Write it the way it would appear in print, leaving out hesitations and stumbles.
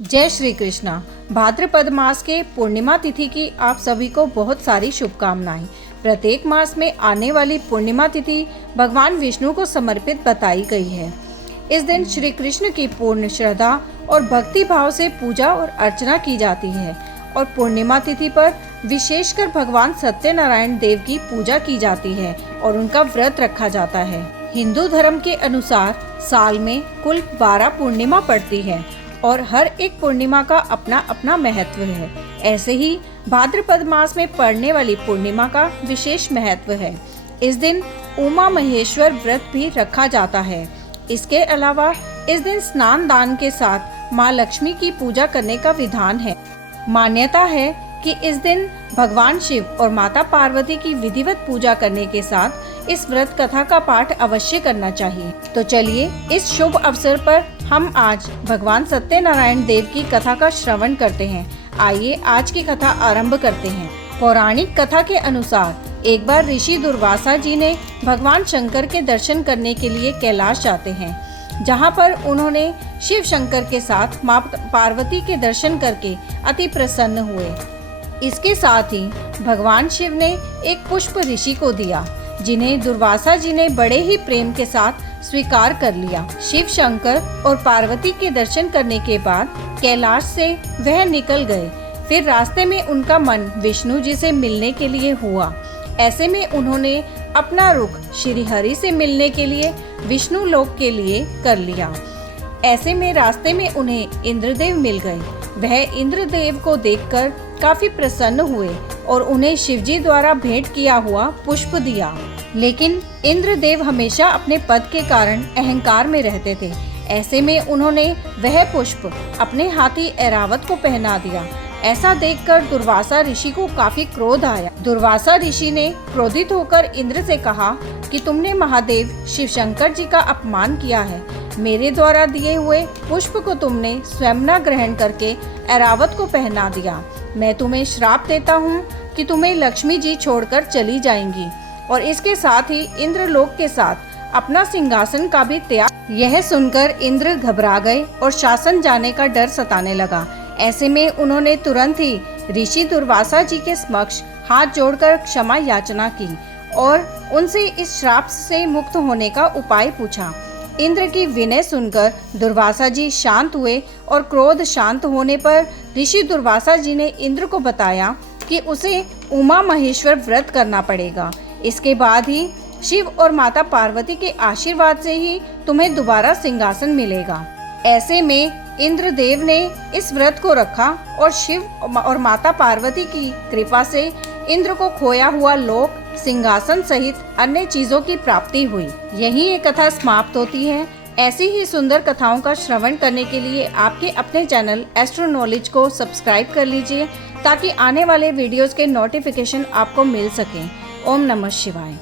जय श्री कृष्णा। भाद्रपद मास के पूर्णिमा तिथि की आप सभी को बहुत सारी शुभकामनाएं। प्रत्येक मास में आने वाली पूर्णिमा तिथि भगवान विष्णु को समर्पित बताई गई है। इस दिन श्री कृष्ण की पूर्ण श्रद्धा और भक्ति भाव से पूजा और अर्चना की जाती है और पूर्णिमा तिथि पर विशेषकर भगवान सत्यनारायण देव की पूजा की जाती है और उनका व्रत रखा जाता है। हिंदू धर्म के अनुसार साल में कुल 12 पूर्णिमा पड़ती है और हर एक पूर्णिमा का अपना अपना महत्व है। ऐसे ही भाद्रपद मास में पड़ने वाली पूर्णिमा का विशेष महत्व है। इस दिन उमा महेश्वर व्रत भी रखा जाता है। इसके अलावा इस दिन स्नान दान के साथ माँ लक्ष्मी की पूजा करने का विधान है। मान्यता है कि इस दिन भगवान शिव और माता पार्वती की विधिवत पूजा करने के साथ इस व्रत कथा का पाठ अवश्य करना चाहिए। तो चलिए इस शुभ अवसर पर हम आज भगवान सत्यनारायण देव की कथा का श्रवण करते हैं। आइए आज की कथा आरंभ करते हैं। पौराणिक कथा के अनुसार एक बार ऋषि दुर्वासा जी ने भगवान शंकर के दर्शन करने के लिए कैलाश जाते हैं, जहाँ पर उन्होंने शिव शंकर के साथ माँ पार्वती के दर्शन करके अति प्रसन्न हुए। इसके साथ ही भगवान शिव ने एक पुष्प ऋषि को दिया, जिन्हें दुर्वासा जी ने बड़े ही प्रेम के साथ स्वीकार कर लिया। शिव शंकर और पार्वती के दर्शन करने के बाद कैलाश से वह निकल गए। फिर रास्ते में उनका मन विष्णु जी से मिलने के लिए हुआ। ऐसे में उन्होंने अपना रुख श्री हरि से मिलने के लिए विष्णु लोक के लिए कर लिया। ऐसे में रास्ते में उन्हें इंद्रदेव मिल गए। वह इंद्रदेव को देखकर काफी प्रसन्न हुए और उन्हें शिवजी द्वारा भेंट किया हुआ पुष्प दिया। लेकिन इंद्रदेव हमेशा अपने पद के कारण अहंकार में रहते थे। ऐसे में उन्होंने वह पुष्प अपने हाथी ऐरावत को पहना दिया। ऐसा देखकर दुर्वासा ऋषि को काफी क्रोध आया। दुर्वासा ऋषि ने क्रोधित होकर इंद्र से कहा कि तुमने महादेव शिव शंकर जी का अपमान किया है। मेरे द्वारा दिए हुए पुष्प को तुमने स्वयं न ग्रहण करके ऐरावत को पहना दिया। मैं तुम्हें श्राप देता हूँ कि तुम्हें लक्ष्मी जी छोड़कर चली जाएंगी और इसके साथ ही इंद्रलोक के साथ अपना सिंहासन का भी त्याग। यह सुनकर इंद्र घबरा गए और शासन जाने का डर सताने लगा। ऐसे में उन्होंने तुरंत ही ऋषि दुर्वासा जी के समक्ष हाथ जोड़कर क्षमा याचना की और उनसे इस श्राप से मुक्त होने का उपाय पूछा। इंद्र की विनय सुनकर दुर्वासा जी शांत हुए और क्रोध शांत होने पर ऋषि दुर्वासा जी ने इंद्र को बताया कि उसे उमा महेश्वर व्रत करना पड़ेगा। इसके बाद ही शिव और माता पार्वती के आशीर्वाद से ही तुम्हें दोबारा सिंहासन मिलेगा। ऐसे में इंद्रदेव ने इस व्रत को रखा और शिव और माता पार्वती की कृपा से इंद्र को खोया हुआ लोक, सिंहासन सहित अन्य चीजों की प्राप्ति हुई। यही ये कथा समाप्त होती है। ऐसी ही सुंदर कथाओं का श्रवण करने के लिए आपके अपने चैनल एस्ट्रो नॉलेज को सब्सक्राइब कर लीजिए, ताकि आने वाले वीडियोस के नोटिफिकेशन आपको मिल सकें। ओम नमः शिवाय।